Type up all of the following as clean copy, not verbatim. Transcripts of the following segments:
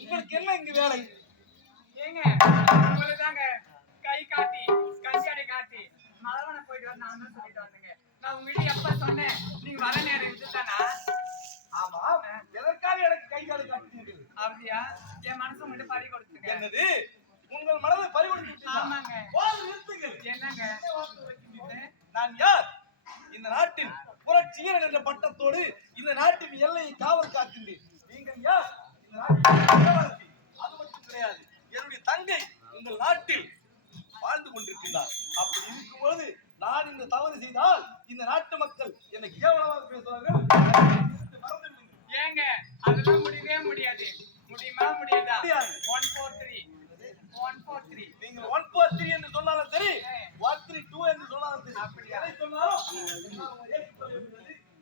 உங்களுக்கு என்ன இங்க வேலை? ஏங்க உங்களுதாங்க கை காட்டி கஞ்சாடி காட்டி மலவன போயிட்டு வர நான் தான் சொல்லிட்டு வந்தேங்க. நான் உங்ககிட்ட எப்ப சொன்னேன் நீங்க வர நேரம் இதுதானா? ஆமா, எதற்காக எனக்கு கை காலை காட்டினீர்கள்? அப்படியா? என் மனசு உங்ககிட்ட பறி கொடுத்துங்க. என்னது? உங்கள் மனதை பறி கொடுத்து? ஆமாங்க. போது நிறுத்துங்கள். என்னங்க? நான் யார்? இந்த நாட்டின் புரட்சியர் என்ற பட்டத்தோடு இந்த நாட்டின் எல்லையை காவல் காக்கின்றேன். நீங்கள் யார்? இந்த நாட்டின் அது மட்டும் கிடையாது, என்னுடைய தங்கை உங்கள் நாட்டில் வாழ்ந்து கொண்டிருக்கிறார். அப்படி இருக்கும்போது நான் இந்த தவறு செய்தால் இந்த நாட்டு மக்கள் என்னை கேவலமாக பேசுவார்கள். ஏங்க அதெல்லாம் முடியவே முடியாது. முடியுமா முடியாதா? 143 143 நீங்கள் 143 என்று சொன்னாலும் சரி, 132 என்று சொன்னாலும் சரி, அப்படி எதை சொன்னாலும்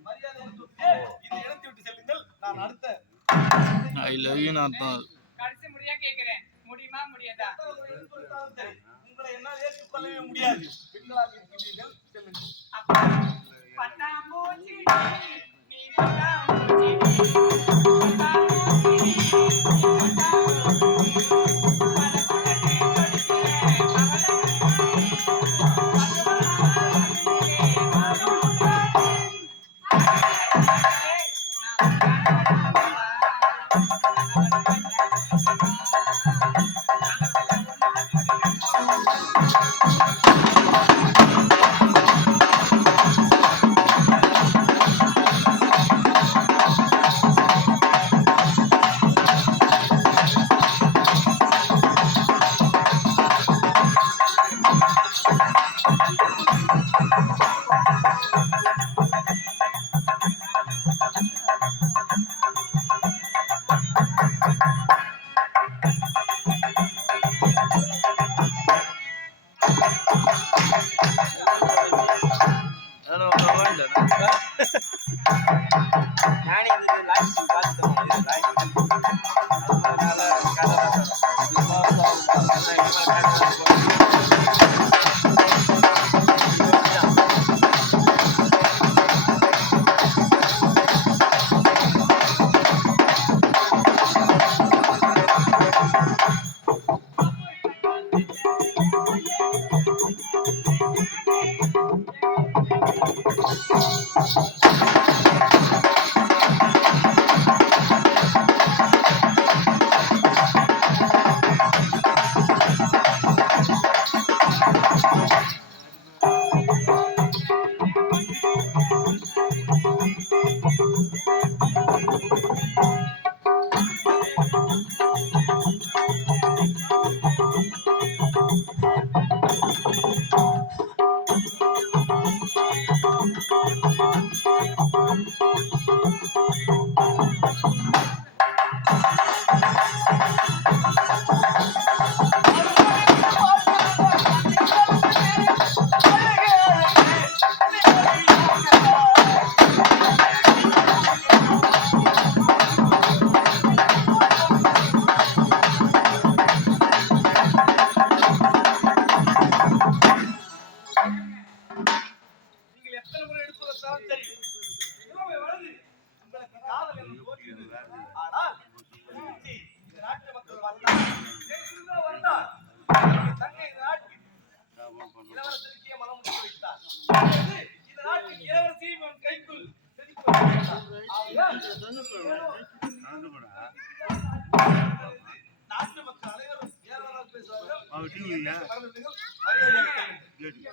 மரியாதை இந்த இடத்தை விட்டு செல்லுங்கள். நான் அடுத்த ஐ லவ் யூ நான் கடைசி முடியா கேக்குறேன். முடியுமா முடியாதா? உங்களை என்னால் ஏற்றுக்கொள்ளவே முடியாது. பெண்களாக இருக்கின்றீர்கள், செல்லுங்கள். பட்டாம்பூச்சி நீ பட்டாம்பூச்சி நாட்டு மக்கள் அனைவரும் பேசுவார்கள்.